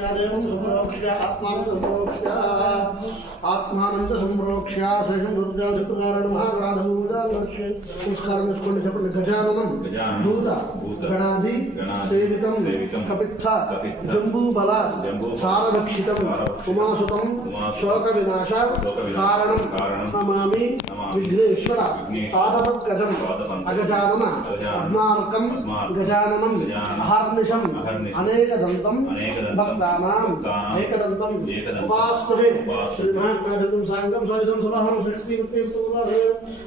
देवं संप्रोक्ष्य आत्मानं संप्रोक्ष्य आत्मानंद संप्रोक्ष्य शेषं दुर्गाधिकारण महागणाधूजागर्ष्य संस्कारं निष्कुण्ड जपन् गजाननं दूत गणाधि सेवितं कपित्थ जम्बूबल सारभक्षितं उमासुतं शोकविनाश कारणं नमामि विघ्नेश्वर पादपद्गजम् अगजानन अग्नार्कं गजाननं अहर्निशम् अनेकदन्तं भक्तानाम् एकदन्तं उपास्महे श्रीमहागणाधिपतिं साङ्गं स्वायुधं समाहरं शक्तिवृत्तिं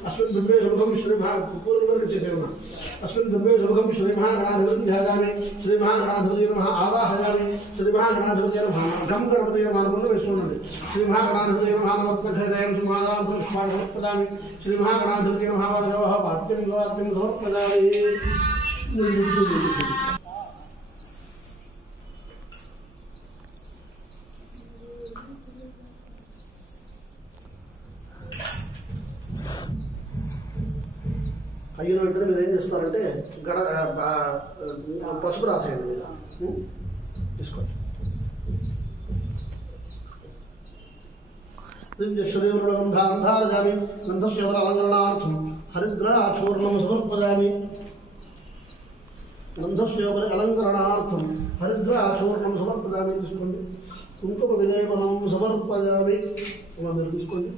अस्मिन् द्रव्ये सुमुखं श्रीमहापूर्वं अस्मिन् द्रव्ये सुमुखं श्रीमहागणाधिपतिं ध्यायामि श्रीमहागणाधिपतये नमः आवाहयामि श्रीमहागणाधिपतये नमः घं गणपतये नमः पूर्णमेश्वरनंदि श्रीमहागणाधिपतये नमः नमस्कारं सुमादां पुष्पाणि श्रीमहागणाधिपतये नमः वाजवः वाद्यं गवाद्यं समर्पयामि అయిన వెంటనే మీరు ఏం చేస్తారంటే గడ పసుపు రాసేయండి మీరు తీసుకోండి దివ్యశ్వరేవృగంధాంధారజామి గంధస్యవర అలంకరణార్థం హరిద్రాచూర్ణం సమర్పయామి గంధస్యవర అలంకరణార్థం హరిద్రాచూర్ణం సమర్పయామి తీసుకోండి కుంకుమ విలేపనం సమర్పయామి మీరు తీసుకోండి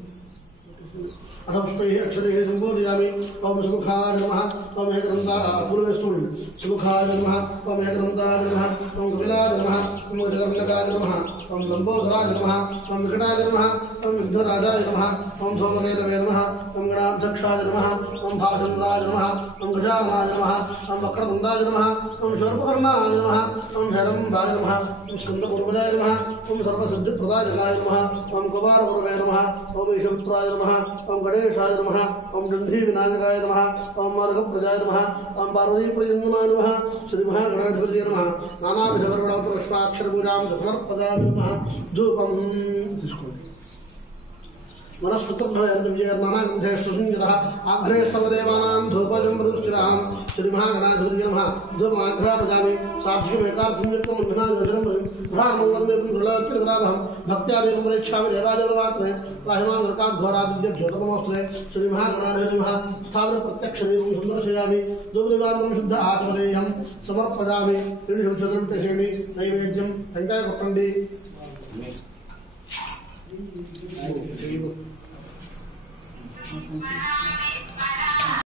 अथपुष्पैः अक्षरैः सम्बोधयामि ओम सुमुखाय नमः ओम एकदन्ताय पूर्वेस्तुं सुमुखाय नमः ओम एकदन्ताय नमः ओम कपिलाय नमः ओम जगन्नाथाय नमः ओम लंबोदराय नमः ओम विकटाय नमः ओम विघ्नराजाय नमः ओम सोमदेवे नमः ओम गणाध्यक्षाय नमः ओम भाषन्द्राय नमः ओम गजाननाय नमः ओम वक्रतुण्डाय नमः ओम शूर्पकर्णाय नमः ओम भैरवाय नमः ओम स्कन्दपूर्वजाय नमः ओम सर्वसिद्धिप्रदायकाय नमः ओम कुमारपूर्वे नमः ओम ईशपुत्राय नमः ओम गणेशाय नमः ओम गंधी विनायकाय नमः ओम मार्गप्रजाय नमः ओम पार्वतीप्रियंगनाय नमः श्री महागणाधिपतये नमः नानाविधवर्णपुष्पाक्षरपूजां समर्पयामि नमः धूपं मनस्पतुर्भयर्दिव्यैर्नानागन्धैः सुसंयुतः आघ्रे सर्वदेवानां धूपजं रुचिरां श्री महागणाधिपतये नमः धूपमाघ्रापयामि साक्षिमेकार्थं नित्यं विघ्नायोजनं भक्त्यादिकं परीक्षामि देवाजनमात्रे प्राहिमां घोरादिव्यज्योतमोस्त्रे श्री महागणाधिपतये नमः स्थावर प्रत्यक्षदेवं सुन्दर्शयामि दुग्धवानं शुद्ध आचमनेयं समर्पयामि त्रिशतरुपेषेमि नैवेद्यं टङ्कायपट्टण्डि